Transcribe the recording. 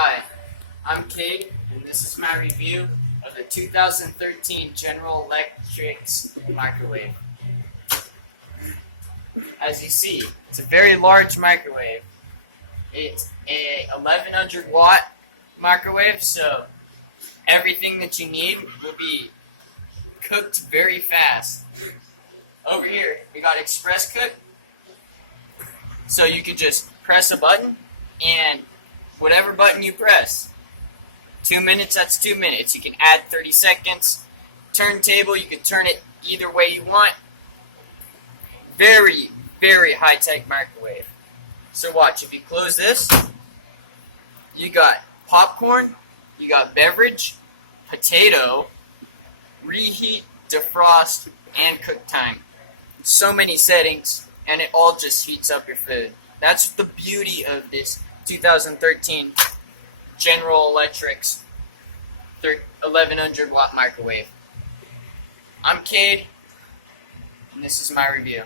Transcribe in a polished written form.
Hi, I'm Cade, and this is my review of the 2013 General Electric's microwave. As you see, it's a very large microwave. It's a 1100 watt microwave, so everything that you need will be cooked very fast. Over here, we got Express Cook, so you can just press a button, and whatever button you press, 2 minutes, that's 2 minutes. You can add 30 seconds. Turntable, you can turn it either way you want. Very, very high-tech microwave. So watch, if you close this, you got popcorn, you got beverage, potato, reheat, defrost, and cook time. So many settings, and it all just heats up your food. That's the beauty of this 2013 General Electric's 1100 watt microwave. I'm Cade, and this is my review.